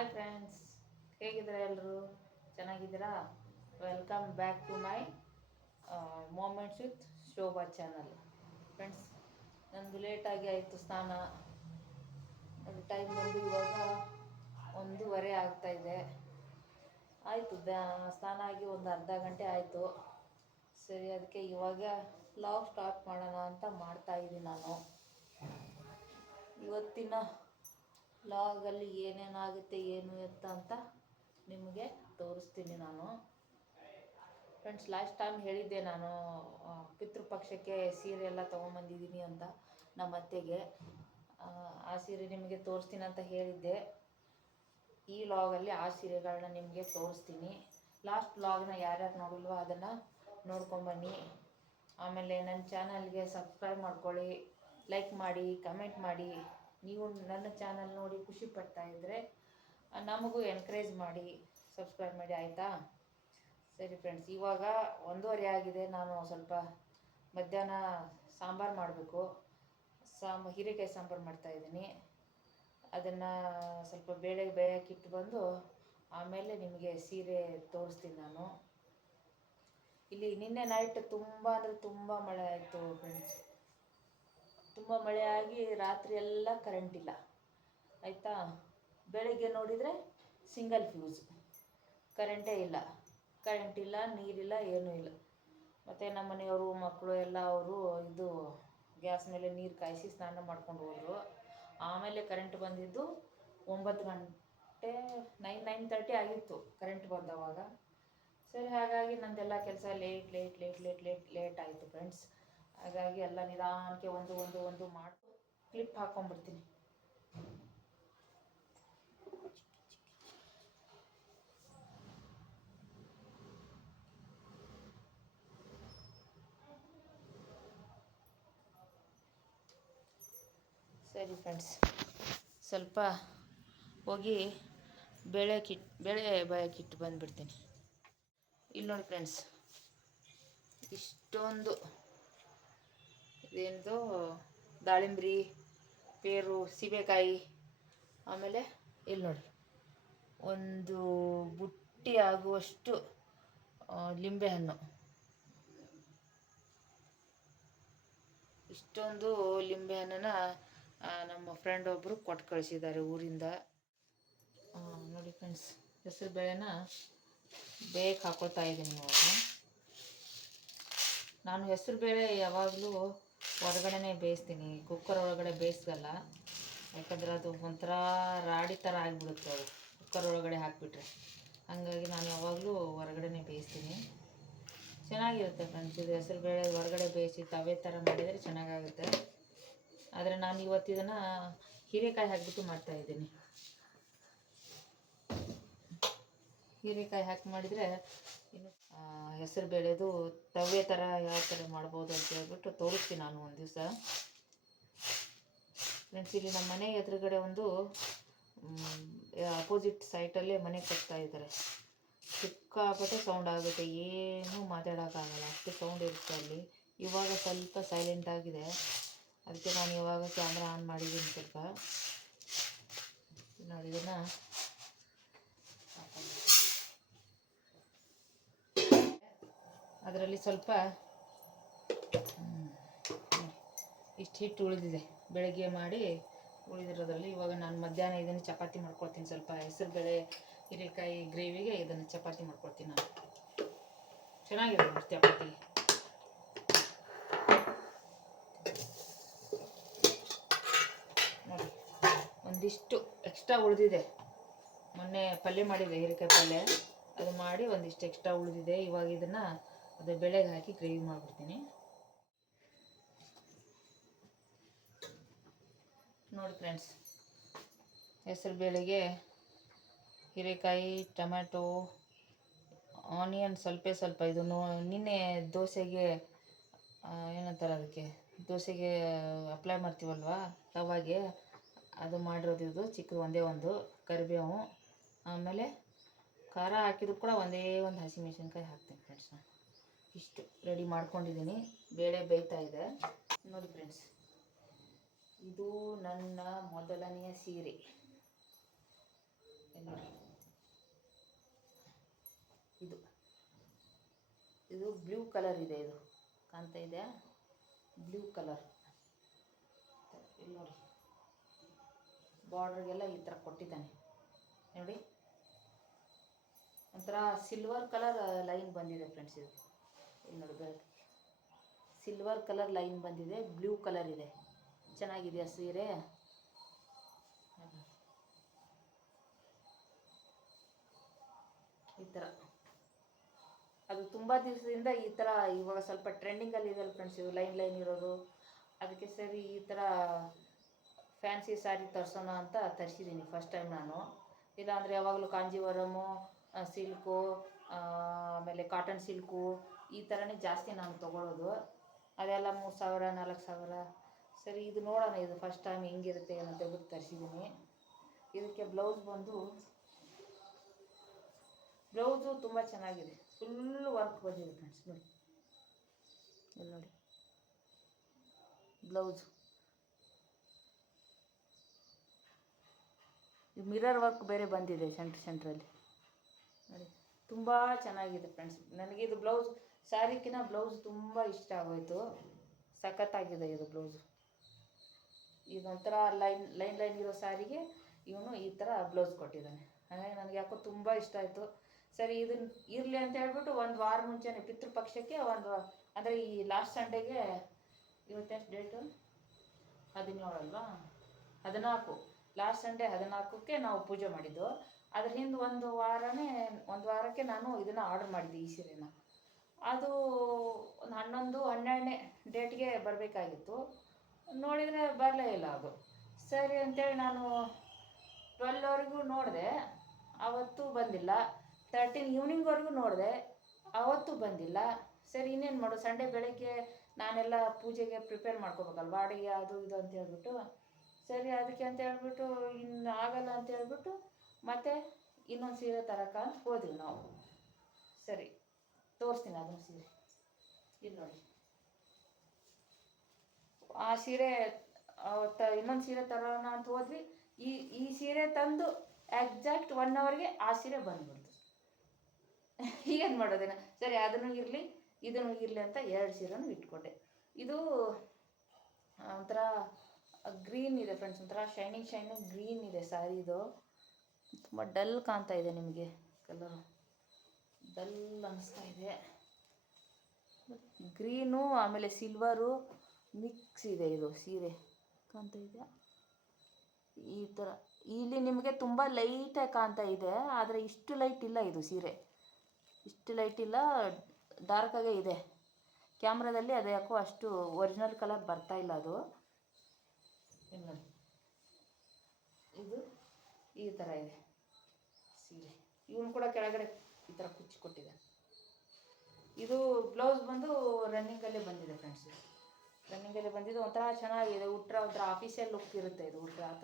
Hi friends, ಹೇಗಿದ್ದೀರಾ ಎಲ್ಲರೂ? ಚೆನ್ನಾಗಿದ್ದೀರಾ? Welcome back to my moments with Shobha channel. Friends, ನಂದು ಲೇಟಾಗಿ ಆಯಿತು ಸ್ನಾನ. ಟೈಮ್ ಬಂದು ಇವಾಗ 1:30 ಆಗ್ತಾಯಿದೆ. ಆಯಿತು, ಸ್ನಾನ ಆಗಿ ಒಂದು ಅರ್ಧ ಗಂಟೆ ಆಯಿತು. ಸರಿ, ಅದಕ್ಕೆ ಇವಾಗ ವ್ಲಾಗ್ ಸ್ಟಾರ್ಟ್ ಮಾಡೋಣ ಅಂತ ಮಾಡ್ತಾಯಿದ್ದೀನಿ ನಾನು. ಇವತ್ತಿನ ವ್ಲಾಗಲ್ಲಿ ಏನೇನಾಗುತ್ತೆ ಏನು ಎತ್ತ ಅಂತ ನಿಮಗೆ ತೋರಿಸ್ತೀನಿ ನಾನು. ಫ್ರೆಂಡ್ಸ್, ಲಾಸ್ಟ್ ಟೈಮ್ ಹೇಳಿದ್ದೆ ನಾನು ಪಿತೃಪಕ್ಷಕ್ಕೆ ಸೀರೆ ಎಲ್ಲ ತೊಗೊಂಬಂದಿದ್ದೀನಿ ಅಂತ ನಮ್ಮ ಅತ್ತೆಗೆ. ಆ ಸೀರೆ ನಿಮಗೆ ತೋರಿಸ್ತೀನಿ ಅಂತ ಹೇಳಿದ್ದೆ. ಈ ವ್ಲಾಗಲ್ಲಿ ಆ ಸೀರೆಗಳನ್ನ ನಿಮಗೆ ತೋರಿಸ್ತೀನಿ. ಲಾಸ್ಟ್ ವ್ಲಾಗ್ನ ಯಾರ್ಯಾರು ನೋಡಿಲ್ವೋ ಅದನ್ನು ನೋಡ್ಕೊಂಬನ್ನಿ. ಆಮೇಲೆ ನನ್ನ ಚಾನಲ್ಗೆ ಸಬ್ಸ್ಕ್ರೈಬ್ ಮಾಡ್ಕೊಳ್ಳಿ, ಲೈಕ್ ಮಾಡಿ, ಕಮೆಂಟ್ ಮಾಡಿ. ನೀವು ನನ್ನ ಚಾನಲ್ ನೋಡಿ ಖುಷಿ ಪಡ್ತಾ ಇದ್ದರೆ ನಮಗೂ ಎನ್ಕರೇಜ್ ಮಾಡಿ, ಸಬ್ಸ್ಕ್ರೈಬ್ ಮಾಡಿ, ಆಯಿತಾ? ಸರಿ ಫ್ರೆಂಡ್ಸ್, ಇವಾಗ 1:30 ಆಗಿದೆ. ನಾನು ಸ್ವಲ್ಪ ಮಧ್ಯಾಹ್ನ ಸಾಂಬಾರು ಮಾಡಬೇಕು. ಹೀರೆಕಾಯಿ ಸಾಂಬಾರು ಮಾಡ್ತಾಯಿದ್ದೀನಿ. ಅದನ್ನು ಸ್ವಲ್ಪ ಬೇಳೆ ಬೇಯಕ್ಕಿಟ್ಟು ಬಂದು ಆಮೇಲೆ ನಿಮಗೆ ಸೀರೆ ತೋರಿಸ್ತೀನಿ ನಾನು. ಇಲ್ಲಿ ನಿನ್ನೆ ನೈಟ್ ತುಂಬ ಅಂದರೆ ತುಂಬ ಮಳೆ ಆಯಿತು ಫ್ರೆಂಡ್ಸ್. ತುಂಬ ಮಳೆ ಆಗಿ ರಾತ್ರಿ ಎಲ್ಲ ಕರೆಂಟ್ ಇಲ್ಲ, ಆಯಿತಾ? ಬೆಳಗ್ಗೆ ನೋಡಿದರೆ ಸಿಂಗಲ್ ಫ್ಯೂಸ್, ಕರೆಂಟೇ ಇಲ್ಲ. ಕರೆಂಟ್ ಇಲ್ಲ, ನೀರಿಲ್ಲ, ಏನೂ ಇಲ್ಲ. ಮತ್ತು ನಮ್ಮ ಮನೆಯವರು ಮಕ್ಕಳು ಎಲ್ಲ ಅವರು ಗ್ಯಾಸ್ ಮೇಲೆ ನೀರು ಕಾಯಿಸಿ ಸ್ನಾನ ಮಾಡ್ಕೊಂಡು ಹೋದರು. ಆಮೇಲೆ ಕರೆಂಟ್ ಬಂದಿದ್ದು 9 ಗಂಟೆ 9:30 ಆಗಿತ್ತು ಕರೆಂಟ್ ಬಂದವಾಗ. ಸರಿ, ಹಾಗಾಗಿ ನಂದೆಲ್ಲ ಕೆಲಸ ಲೇಟ್ ಆಯಿತು ಫ್ರೆಂಡ್ಸ್. ಹಾಗಾಗಿ ಎಲ್ಲ ನಿಧಾನಕ್ಕೆ ಒಂದು ಮಾಡಿ ಕ್ಲಿಪ್ ಹಾಕ್ಕೊಂಡ್ಬಿಡ್ತೀನಿ. ಸರಿ ಫ್ರೆಂಡ್ಸ್, ಸ್ವಲ್ಪ ಹೋಗಿ ಬೇಳೆ ಬಾಯಕ್ಕಿಟ್ಟು ಬಂದುಬಿಡ್ತೀನಿ. ಇಲ್ಲಿ ನೋಡಿ ಫ್ರೆಂಡ್ಸ್, ಇಷ್ಟೊಂದು ಇದೇನದು ದಾಳಿಂಬ್ರಿ, ಪೇರು, ಸೀಬೆಕಾಯಿ, ಆಮೇಲೆ ಇಲ್ಲಿ ನೋಡಿ ಒಂದು ಬುಟ್ಟಿ ಆಗುವಷ್ಟು ಲಿಂಬೆಹಣ್ಣು. ಇಷ್ಟೊಂದು ಲಿಂಬೆಹಣ್ಣನ್ನು ನಮ್ಮ ಫ್ರೆಂಡ್ ಒಬ್ಬರು ಕೊಟ್ಟು ಕಳಿಸಿದ್ದಾರೆ ಊರಿಂದ. ನೋಡಿ ಫ್ರೆಂಡ್ಸ್, ಹೆಸರು ಬೇಳೆನ ಬೇಗ ಹಾಕ್ಕೊಳ್ತಾ ಇದ್ದೀನಿ. ಇವಾಗ ನಾನು ಹೆಸರು ಬೇಳೆ ಯಾವಾಗಲೂ ಹೊರಗಡೆನೇ ಬೇಯಿಸ್ತೀನಿ, ಕುಕ್ಕರ್ ಒಳಗಡೆ ಬೇಯಿಸಲ್ಲ. ಯಾಕಂದರೆ ಅದು ಒಂಥರ ರಾಡಿ ಥರ ಆಗಿಬಿಡುತ್ತೆ ಅದು ಕುಕ್ಕರ್ ಒಳಗಡೆ ಹಾಕಿಬಿಟ್ರೆ. ಹಾಗಾಗಿ ನಾನು ಯಾವಾಗಲೂ ಹೊರಗಡೆನೇ ಬೇಯಿಸ್ತೀನಿ. ಚೆನ್ನಾಗಿರುತ್ತೆ ಫ್ರೆಂಡ್ಸ್. ಇದು ಹೆಸರು ಬೇಳೆ ಹೊರಗಡೆ ಬೇಯಿಸಿ ತವೆ ಥರ ಮಾಡಿದರೆ ಚೆನ್ನಾಗಾಗುತ್ತೆ. ಆದರೆ ನಾನು ಇವತ್ತು ಇದನ್ನು ಹೀರೆಕಾಯಿ ಹಾಕಿಬಿಟ್ಟು ಮಾಡ್ತಾಯಿದ್ದೀನಿ. ಹೀರೆಕಾಯಿ ಹಾಕಿ ಮಾಡಿದರೆ ಇನ್ನು ಹೆಸರು ಬೇಳೆದು ತವೆ ಥರ ಯಾವ ಥರ ಮಾಡ್ಬೋದು ಅಂತ ಹೇಳ್ಬಿಟ್ಟು ತೋರಿಸ್ತೀನಿ ನಾನು ಒಂದು ದಿವಸ. ಫ್ರೆಂಡ್ಸ್, ಇಲ್ಲಿ ನಮ್ಮ ಮನೆ ಎದುರುಗಡೆ ಒಂದು ಅಪೋಸಿಟ್ ಸೈಟಲ್ಲೇ ಮನೆ ಕಟ್ತಾ ಇದ್ದಾರೆ. ಸಿಕ್ಕಾಪಟ್ಟೆ ಸೌಂಡ್ ಆಗುತ್ತೆ, ಏನೂ ಮಾತಾಡೋಕ್ಕಾಗಲ್ಲ, ಅಷ್ಟು ಸೌಂಡ್ ಇರುತ್ತೆ ಅಲ್ಲಿ. ಇವಾಗ ಸ್ವಲ್ಪ ಸೈಲೆಂಟ್ ಆಗಿದೆ, ಅದಕ್ಕೆ ನಾನು ಇವಾಗ ಕ್ಯಾಮ್ರಾ ಆನ್ ಮಾಡಿದ್ದೀನಿ. ಸ್ವಲ್ಪ ನೋಡಿ, ಇದನ್ನು ಅದರಲ್ಲಿ ಸ್ವಲ್ಪ ಇಷ್ಟು ಹಿಟ್ಟು ಉಳಿದಿದೆ, ಬೆಳಗ್ಗೆ ಮಾಡಿ ಉಳಿದಿರೋದ್ರಲ್ಲಿ. ಇವಾಗ ನಾನು ಮಧ್ಯಾಹ್ನ ಇದನ್ನು ಚಪಾತಿ ಮಾಡ್ಕೊಳ್ತೀನಿ. ಸ್ವಲ್ಪ ಹೆಸರು ಬೇಳೆ ಹೀರೆಕಾಯಿ ಗ್ರೇವಿಗೆ ಇದನ್ನು ಚಪಾತಿ ಮಾಡ್ಕೊಳ್ತೀನಿ ನಾನು. ಚೆನ್ನಾಗಿರುತ್ತೆ ಚಪಾತಿ. ನೋಡಿ, ಒಂದಿಷ್ಟು ಎಕ್ಸ್ಟ್ರಾ ಉಳಿದಿದೆ. ಮೊನ್ನೆ ಪಲ್ಯ ಮಾಡಿದೆ, ಹೀರೆಕಾಯಿ ಪಲ್ಯ, ಅದು ಮಾಡಿ ಒಂದಿಷ್ಟು ಎಕ್ಸ್ಟ್ರಾ ಉಳಿದಿದೆ. ಇವಾಗ ಇದನ್ನು ಅದು ಬೇಳೆಗೆ ಹಾಕಿ ಗ್ರೇವಿ ಮಾಡಿಬಿಡ್ತೀನಿ. ನೋಡಿ ಫ್ರೆಂಡ್ಸ್, ಹೆಸರು ಬೇಳೆಗೆ ಹೀರೆಕಾಯಿ, ಟೊಮ್ಯಾಟೊ, ಆನಿಯನ್ ಸ್ವಲ್ಪ ಇದನ್ನು ನಿನ್ನೆ ದೋಸೆಗೆ ಏನಂತಾರೆ ಅದಕ್ಕೆ, ದೋಸೆಗೆ ಅಪ್ಲೈ ಮಾಡ್ತೀವಲ್ವ ತವಾಗೆ, ಅದು ಮಾಡಿರೋದು ಇದು ಚಿಕ್ಕದು ಒಂದೇ ಒಂದು. ಕರಿಬೇವು, ಆಮೇಲೆ ಖಾರ ಹಾಕಿದ್ರು ಕೂಡ ಒಂದೇ ಒಂದು ಹಸಿಮೆಣಸಿನ್ಕಾಯಿ ಹಾಕ್ತೀನಿ ಫ್ರೆಂಡ್ಸ್. ನಾನು ಇಷ್ಟು ರೆಡಿ ಮಾಡ್ಕೊಂಡಿದ್ದೀನಿ. ಬೇಳೆ ಬೇಯ್ತಾ ಇದೆ. ನೋಡಿ ಫ್ರೆಂಡ್ಸ್, ಇದು ನನ್ನ ಮೊದಲನೆಯ ಸೀರೆ. ನೋಡಿ, ಇದು ಇದು ಬ್ಲೂ ಕಲರ್ ಇದೆ, ಇದು ಕಾಣ್ತಾ ಇದೆ, ಬ್ಲೂ ಕಲರ್. ಇಲ್ಲಿ ನೋಡಿ, ಬಾರ್ಡ್ರಿಗೆಲ್ಲ ಈ ಥರ ಕೊಟ್ಟಿದ್ದಾನೆ ನೋಡಿ. ಒಂಥರ ಸಿಲ್ವರ್ ಕಲರ್ ಲೈನ್ ಬಂದಿದೆ ಫ್ರೆಂಡ್ಸ್. ಇದು ಇಲ್ಲಿ ನೋಡಿ, ಸಿಲ್ವರ್ ಕಲರ್ ಲೈನ್ ಬಂದಿದೆ, ಬ್ಲೂ ಕಲರ್ ಇದೆ. ಚೆನ್ನಾಗಿದೆಯಾ ಸೀರೆ? ಈ ಥರ ಅದು ತುಂಬ ದಿವಸದಿಂದ ಈ ಥರ ಇವಾಗ ಸ್ವಲ್ಪ ಟ್ರೆಂಡಿಂಗಲ್ಲಿ ಇದೆಯಲ್ಲ ಫ್ರೆಂಡ್ಸ್, ಇದು ಲೈನ್ ಲೈನ್ ಇರೋದು. ಅದಕ್ಕೆ ಸರಿ ಈ ಥರ ಫ್ಯಾನ್ಸಿ ಸ್ಯಾರಿ ತರಿಸೋಣ ಅಂತ ತರಿಸಿದ್ದೀನಿ ಫಸ್ಟ್ ಟೈಮ್ ನಾನು. ಇಲ್ಲಾಂದರೆ ಯಾವಾಗಲೂ ಕಾಂಜೀವರಮು, ಸಿಲ್ಕು, ಆಮೇಲೆ ಕಾಟನ್ ಸಿಲ್ಕು ಈ ಥರನೇ ಜಾಸ್ತಿ ನಾನು ತೊಗೊಳ್ಳೋದು. ಅದೆಲ್ಲ 3000 4000. ಸರಿ ಇದು ನೋಡೋಣ, ಇದು ಫಸ್ಟ್ ಟೈಮ್ ಹೆಂಗಿರುತ್ತೆ ಅಂತ ಹೇಳ್ಬಿಟ್ಟು ತರಿಸಿದ್ದೀನಿ. ಇದಕ್ಕೆ ಬ್ಲೌಸ್ ಬಂದು, ಬ್ಲೌಸು ತುಂಬ ಚೆನ್ನಾಗಿದೆ, ಫುಲ್ ವರ್ಕ್ ಬಂದಿದೆ ಫ್ರೆಂಡ್ಸ್. ನೋಡಿ, ಇಲ್ಲಿ ನೋಡಿ ಬ್ಲೌಸು, ಮಿರರ್ ವರ್ಕ್ ಬೇರೆ ಬಂದಿದೆ ಸೆಂಟ್ರಲ್ಲಿ ನೋಡಿ, ತುಂಬ ಚೆನ್ನಾಗಿದೆ ಫ್ರೆಂಡ್ಸ್. ನನಗೆ ಇದು ಬ್ಲೌಸ್ ಸ್ಯಾರಿಕಿನ ಬ್ಲೌಸ್ ತುಂಬ ಇಷ್ಟ ಆಗೋಯಿತು, ಸಖತ್ತಾಗಿದೆ ಇದು ಬ್ಲೌಸು. ಇದೊಂಥರ ಲೈನ್ ಲೈನ್ ಲೈನ್ ಇರೋ ಸ್ಯಾರಿಗೆ ಇವನು ಈ ಥರ ಬ್ಲೌಸ್ ಕೊಟ್ಟಿದ್ದಾನೆ. ಹಾಗಾಗಿ ನನಗೆ ಯಾಕೋ ತುಂಬ ಇಷ್ಟ ಆಯಿತು. ಸರಿ ಇದನ್ನು ಇರಲಿ ಅಂತ ಹೇಳ್ಬಿಟ್ಟು ಒಂದು ವಾರ ಮುಂಚೆನೇ ಪಿತೃಪಕ್ಷಕ್ಕೆ ಅಂದರೆ ಈ ಲಾಸ್ಟ್ ಸಂಡೇಗೆ, ಇವತ್ತೆಷ್ಟು ಡೇಟು 17 ಅಲ್ವಾ, 14, ಲಾಸ್ಟ್ ಸಂಡೇ 14ಕ್ಕೆ ನಾವು ಪೂಜೆ ಮಾಡಿದ್ದು. ಅದ್ರ ಹಿಂದೆ ಒಂದು ವಾರಕ್ಕೆ ನಾನು ಇದನ್ನು ಆರ್ಡರ್ ಮಾಡಿದ್ದೆ, ಈ ಸೀರೆನ. ಅದು ಒಂದು 11, 12ನೇ ಡೇಟ್ಗೆ ಬರಬೇಕಾಗಿತ್ತು. ನೋಡಿದರೆ ಬರಲೇ ಇಲ್ಲ ಅದು. ಸರಿ ಅಂತೇಳಿ ನಾನು 12ವರೆಗೂ ನೋಡಿದೆ, ಆವತ್ತೂ ಬಂದಿಲ್ಲ. 13 ಈವ್ನಿಂಗ್ವರೆಗೂ ನೋಡಿದೆ, ಆವತ್ತೂ ಬಂದಿಲ್ಲ. ಸರಿ ಇನ್ನೇನು ಮಾಡು, ಸಂಡೇ ಬೆಳಗ್ಗೆ ನಾನೆಲ್ಲ ಪೂಜೆಗೆ ಪ್ರಿಪೇರ್ ಮಾಡ್ಕೋಬೇಕಲ್ವ, ಅಡುಗೆ ಅದು ಇದು ಅಂತ ಹೇಳ್ಬಿಟ್ಟು. ಸರಿ ಅದಕ್ಕೆ ಅಂತ ಹೇಳ್ಬಿಟ್ಟು ಇನ್ನು ಆಗಲ್ಲ ಅಂತ ಹೇಳ್ಬಿಟ್ಟು ಮತ್ತೆ ಇನ್ನೊಂದು ಸೀರೆ ತರಕ ಅಂತ ಹೋದ್ವಿ ನಾವು. ಸರಿ ತೋರಿಸ್ತೀನಿ ಅದನ್ನು ಸೀರೆ. ಇಲ್ಲಿ ನೋಡಿ, ಆ ಸೀರೆ ಇನ್ನೊಂದು ಸೀರೆ ತರೋಣ ಅಂತ ಹೋದ್ವಿ. ಈ ಸೀರೆ ತಂದು ಎಕ್ಸಾಕ್ಟ್ 1 ಅವರ್ಗೆ ಆ ಸೀರೆ ಬಂದ್ಬಿಡ್ತು. ಏನು ಮಾಡೋದೇನ, ಸರಿ ಅದನ್ನು ಇರಲಿ ಇದನ್ನು ಇರಲಿ ಅಂತ 2 ಸೀರೆನೂ ಇಟ್ಕೊಂಡೆ. ಇದು ಒಂಥರ ಗ್ರೀನ್ ಇದೆ ಫ್ರೆಂಡ್ಸ್, ಒಂಥರ ಶೈನಿಂಗ್ ಗ್ರೀನ್ ಇದೆ ಸ್ಯಾರಿ. ಇದು ತುಂಬ ಡಲ್ ಕಾಣ್ತಾ ಇದೆ ನಿಮಗೆ, ಕಲರು ಡಲ್ ಅನ್ನಿಸ್ತಾ ಇದೆ. ಗ್ರೀನು ಆಮೇಲೆ ಸಿಲ್ವರು ಮಿಕ್ಸ್ ಇದೆ ಇದು ಸೀರೆ, ಕಾಣ್ತಾ ಇದೆಯಾ? ಈ ಥರ ಇಲ್ಲಿ ನಿಮಗೆ ತುಂಬ ಲೈಟಾಗಿ ಕಾಣ್ತಾ ಇದೆ, ಆದರೆ ಇಷ್ಟು ಲೈಟ್ ಇಲ್ಲ ಇದು ಸೀರೆ, ಇಷ್ಟು ಲೈಟ್ ಇಲ್ಲ, ಡಾರ್ಕಾಗೇ ಇದೆ. ಕ್ಯಾಮ್ರಾದಲ್ಲಿ ಅದು ಯಾಕೋ ಅಷ್ಟು ಒರಿಜಿನಲ್ ಕಲರ್ ಬರ್ತಾ ಇಲ್ಲ ಅದು. ನೋಡಿ, ಇದು ಈ ಥರ ಇದೆ ಸೀರೆ. ಇವನು ಕೂಡ ಕೆಳಗಡೆ ಈ ಥರ ಕುಚ್ಚಿ ಕೊಟ್ಟಿದೆ. ಇದು ಬ್ಲೌಸ್ ಬಂದು ರನ್ನಿಂಗಲ್ಲೇ ಬಂದಿದೆ ಫ್ರೆಂಡ್ಸ್, ರನ್ನಿಂಗಲ್ಲೇ ಬಂದಿದ್ದು. ಒಂಥರ ಚೆನ್ನಾಗಿದೆ, ಉಟ್ರೆ ಒಂಥರ ಆಫೀಸಿಯಲ್ ಲುಕ್ ಇರುತ್ತೆ ಇದು, ಉಟ್ರೆ ಆ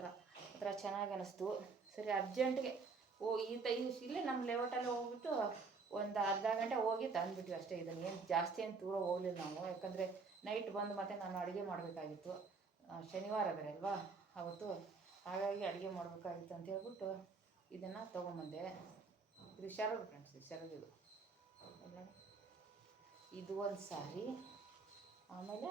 ಥರ ಚೆನ್ನಾಗಿ ಅನ್ನಿಸ್ತು. ಸರಿ ಅರ್ಜೆಂಟ್ಗೆ ಇಲ್ಲೇ ನಮ್ಮ ಲೇಔಟಲ್ಲೇ ಹೋಗ್ಬಿಟ್ಟು ಒಂದು ಅರ್ಧ ಗಂಟೆ ಹೋಗಿ ತಂದುಬಿಟ್ವಿ ಅಷ್ಟೇ. ಇದನ್ನು ಏನು ಜಾಸ್ತಿ ಏನು ದೂರ ಹೋಗಲಿಲ್ಲ ನಾವು, ಯಾಕಂದರೆ ನೈಟ್ ಬಂದು ಮತ್ತೆ ನಾನು ಅಡುಗೆ ಮಾಡಬೇಕಾಗಿತ್ತು. ಶನಿವಾರ ಬೇರೆ ಅಲ್ವಾ ಅವತ್ತು, ಹಾಗಾಗಿ ಅಡುಗೆ ಮಾಡಬೇಕಾಗಿತ್ತು ಅಂತ ಹೇಳ್ಬಿಟ್ಟು ಇದನ್ನು ತೊಗೊಂಬಂದೆ. ಇದು ಶರಗು ಫ್ರೆಂಡ್ಸ್, ಶರಗಿದು. ಇದು ಒಂದು ಸಾರಿ, ಆಮೇಲೆ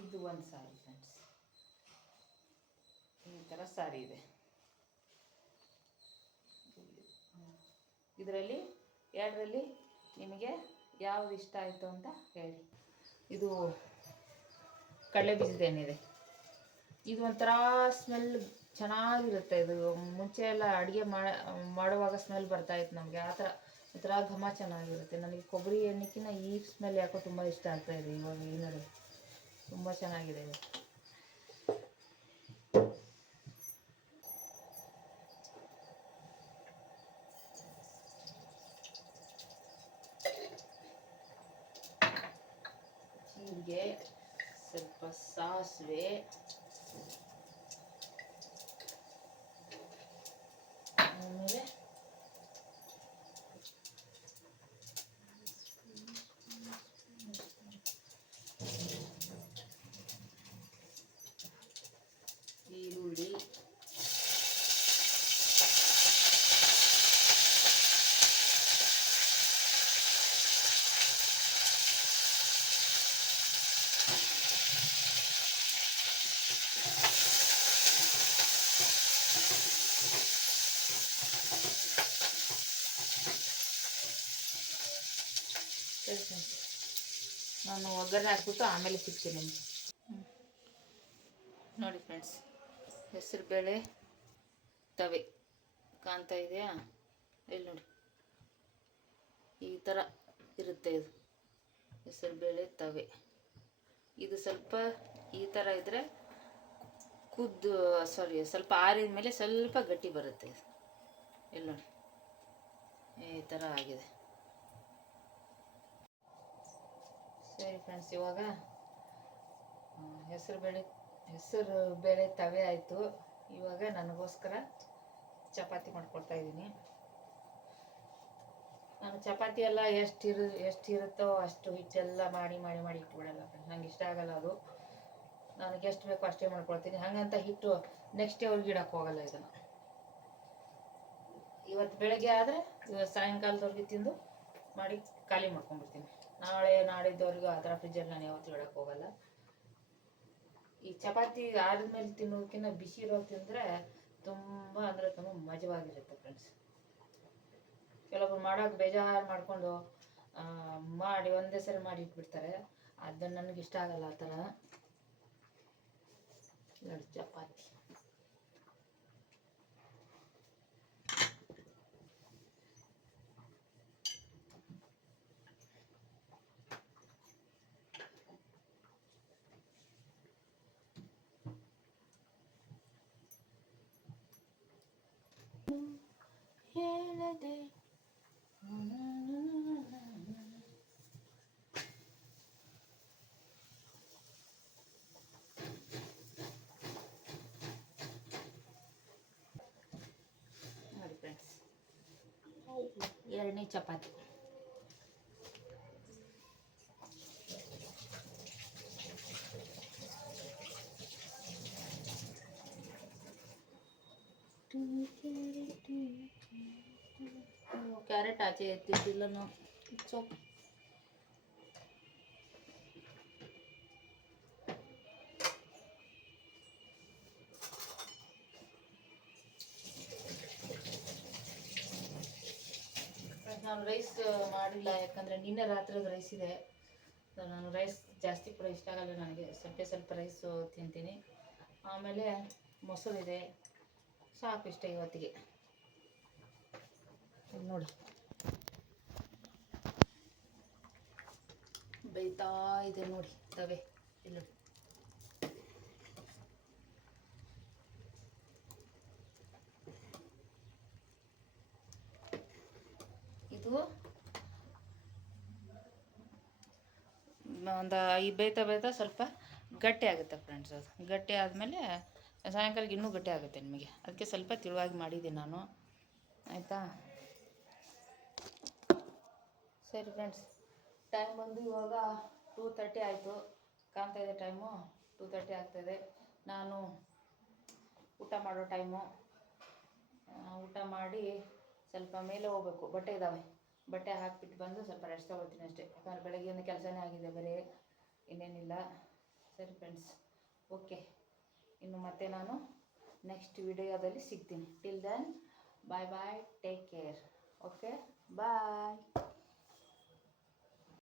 ಇದು ಒಂದು ಸಾರಿ ಫ್ರೆಂಡ್ಸ್, ಈ ಥರ ಸಾರಿ ಇದೆ. ಇದರಲ್ಲಿ 2ರಲ್ಲಿ ನಿಮಗೆ ಯಾವುದು ಇಷ್ಟ ಆಯಿತು ಅಂತ ಹೇಳಿ. ಇದು ಕಡಲೆ ಬೀಜದ ಎಣ್ಣೆ, ಇದು ಒಂಥರ ಸ್ಮೆಲ್ ಚೆನ್ನಾಗಿರುತ್ತೆ. ಇದು ಮುಂಚೆ ಎಲ್ಲ ಅಡುಗೆ ಮಾಡುವಾಗ ಸ್ಮೆಲ್ ಬರ್ತಾಯಿತ್ತು ನಮಗೆ, ಆ ಥರ ಒಂಥರ ಘಮ ಚೆನ್ನಾಗಿರುತ್ತೆ. ನನಗೆ ಕೊಬ್ಬರಿ ಎಣ್ಣೆಕಿನ್ನ ಈ ಸ್ಮೆಲ್ ಯಾಕೋ ತುಂಬ ಇಷ್ಟ ಆಗ್ತಾಯಿದೆ ಇವಾಗ. ಏನಾದ್ರು ತುಂಬ ಚೆನ್ನಾಗಿದೆ ಇದು. ಜೀರಿಗೆ, ಸ್ವಲ್ಪ ಸಾಸಿವೆ, ಆಮೇಲೆ ನಾನು ಒಗ್ಗರಣೆ ಹಾಕ್ಬಿಟ್ಟು ಆಮೇಲೆ ಸಿಗ್ತೀನಿ ನಿಮ್ಗೆ. ನೋಡಿ ಫ್ರೆಂಡ್ಸ್, ಹೆಸರುಬೇಳೆ ತವೆ ಕಾಣ್ತಾ ಇದೆಯಾ? ಇಲ್ಲಿ ನೋಡಿ, ಈ ಥರ ಇರುತ್ತೆ ಇದು ಹೆಸರುಬೇಳೆ ತವೆ. ಇದು ಸ್ವಲ್ಪ ಈ ಥರ ಇದ್ದರೆ ಸ್ವಲ್ಪ ಆರಿದ ಮೇಲೆ ಸ್ವಲ್ಪ ಗಟ್ಟಿ ಬರುತ್ತೆ ಇದು. ಇಲ್ಲಿ ನೋಡಿ, ಈ ಥರ ಆಗಿದೆ. ಸರಿ ಫ್ರೆಂಡ್ಸ್, ಇವಾಗ ಹೆಸರು ಬೇಳೆ ತವೆ ಆಯಿತು. ಇವಾಗ ನನಗೋಸ್ಕರ ಚಪಾತಿ ಮಾಡ್ಕೊಳ್ತಾ ಇದ್ದೀನಿ. ನಾನು ಚಪಾತಿ ಎಲ್ಲ ಎಷ್ಟು ಇರುತ್ತೋ ಅಷ್ಟು ಹಿಟ್ಟೆಲ್ಲ ಮಾಡಿ ಮಾಡಿ ಮಾಡಿ ಇಟ್ಬಿಡಲ್ಲ ಫ್ರೆಂಡ್ಸ್. ನಂಗೆ ಇಷ್ಟ ಆಗಲ್ಲ ಅದು. ನನಗೆ ಎಷ್ಟು ಬೇಕೋ ಅಷ್ಟೇ ಮಾಡ್ಕೊಳ್ತೀನಿ. ಹಾಗಂತ ಹಿಟ್ಟು ನೆಕ್ಸ್ಟ್ ಡೇ ಅವ್ರಿಗೆ ಇಡಕ್ಕೆ ಹೋಗಲ್ಲ. ಇದನ್ನು ಇವತ್ತು ಬೆಳಗ್ಗೆ ಆದರೆ ಇವತ್ತು ಸಾಯಂಕಾಲದವ್ರಿಗೆ ತಿಂದು ಮಾಡಿ ಖಾಲಿ ಮಾಡ್ಕೊಂಡ್ಬಿಡ್ತೀನಿ. ನಾಡಿದ್ದವ್ರಿಗೂ ಆ ಥರ ಫ್ರಿಜ್ಜಲ್ಲಿ ನಾನು ಯಾವತ್ತೂ ಇಡಕ್ಕೆ ಹೋಗಲ್ಲ. ಈ ಚಪಾತಿ ಆದ್ಮೇಲೆ ತಿನ್ನೋದಕ್ಕಿಂತ ಬಿಸಿ ಇರೋದು ತಿಂದರೆ ತುಂಬ ಅಂದರೆ ತುಂಬ ಮಜವಾಗಿರುತ್ತೆ ಫ್ರೆಂಡ್ಸ್. ಕೆಲವೊಬ್ರು ಮಾಡೋಕೆ ಬೇಜಾರು ಮಾಡಿಕೊಂಡು ಮಾಡಿ ಒಂದೇ ಸರಿ ಮಾಡಿ ಇಟ್ಬಿಡ್ತಾರೆ. ಅದನ್ನು ನನಗೆ ಇಷ್ಟ ಆಗಲ್ಲ ಆ ಥರ. ನೋಡಿ ಚಪಾತಿ ಹೇಳದೆ ನೋಡಿ ಫ್ರೆಂಡ್ಸ್, ಎರಡನೇ ಚಪಾತಿ. ಕ್ಯಾರೆಟ್ ಆಚೆ ಎತ್ತಿದ್ದಿಲ್ಲ ನಾವು. ನಾನು ರೈಸ್ ಮಾಡಿಲ್ಲ, ಯಾಕಂದರೆ ನಿನ್ನೆ ರಾತ್ರಿದು ರೈಸ್ ಇದೆ. ನಾನು ರೈಸ್ ಜಾಸ್ತಿ ಕೂಡ ಇಷ್ಟ ಆಗಲ್ಲ ನನಗೆ. ಸ್ವಲ್ಪ ರೈಸು ತಿಂತೀನಿ. ಆಮೇಲೆ ಮೊಸರಿದೆ, ಸಾಕು ಇಷ್ಟ ಇವತ್ತಿಗೆ. ನೋಡಿ ಬೇಯ್ತಾ ಇದೆ ನೋಡಿ ತವೆ. ಇಲ್ಲಿ ಇದು ಒಂದು ಈ ಬೇಯ್ತಾ ಸ್ವಲ್ಪ ಗಟ್ಟಿ ಆಗುತ್ತೆ ಫ್ರೆಂಡ್ಸ್. ಅದು ಗಟ್ಟಿ ಆದಮೇಲೆ ಸಾಯಂಕಾಲಕ್ಕೆ ಇನ್ನೂ ಗಟ್ಟಿ ಆಗುತ್ತೆ ನಿಮಗೆ. ಅದಕ್ಕೆ ಸ್ವಲ್ಪ ತಿಳುವಾಗಿ ಮಾಡಿದ್ದೀನಿ ನಾನು, ಆಯಿತಾ? ಸರಿ ಫ್ರೆಂಡ್ಸ್, ಟೈಮ್ ಬಂದು ಇವಾಗ 2:30 ಆಯಿತು. ಕಾಣ್ತಾ ಇದೆ ಟೈಮು 2:30 ಆಗ್ತಾಯಿದೆ. ನಾನು ಊಟ ಮಾಡೋ ಟೈಮು. ಊಟ ಮಾಡಿ ಸ್ವಲ್ಪ ಮೇಲೆ ಹೋಗ್ಬೇಕು. ಬಟ್ಟೆ ಇದ್ದಾವೆ, ಬಟ್ಟೆ ಹಾಕಿಬಿಟ್ಟು ಬಂದು ಸ್ವಲ್ಪ ರೆಸ್ಟ್ ತೊಗೊಳ್ತೀನಿ ಅಷ್ಟೇ. ಯಾಕಂದರೆ ಬೆಳಗ್ಗೆಯಿಂದ ಕೆಲಸನೇ ಆಗಿದೆ ಬರೀ, ಇನ್ನೇನಿಲ್ಲ. ಸರಿ ಫ್ರೆಂಡ್ಸ್, ಓಕೆ. ಇನ್ನು ಮತ್ತೆ ನಾನು ನೆಕ್ಸ್ಟ್ ವಿಡಿಯೋದಲ್ಲಿ ಸಿಗ್ತೀನಿ. ಟಿಲ್ ದೆನ್ ಬಾಯ್ ಬಾಯ್, ಟೇಕ್ ಕೇರ್. ಓಕೆ, ಬಾಯ್.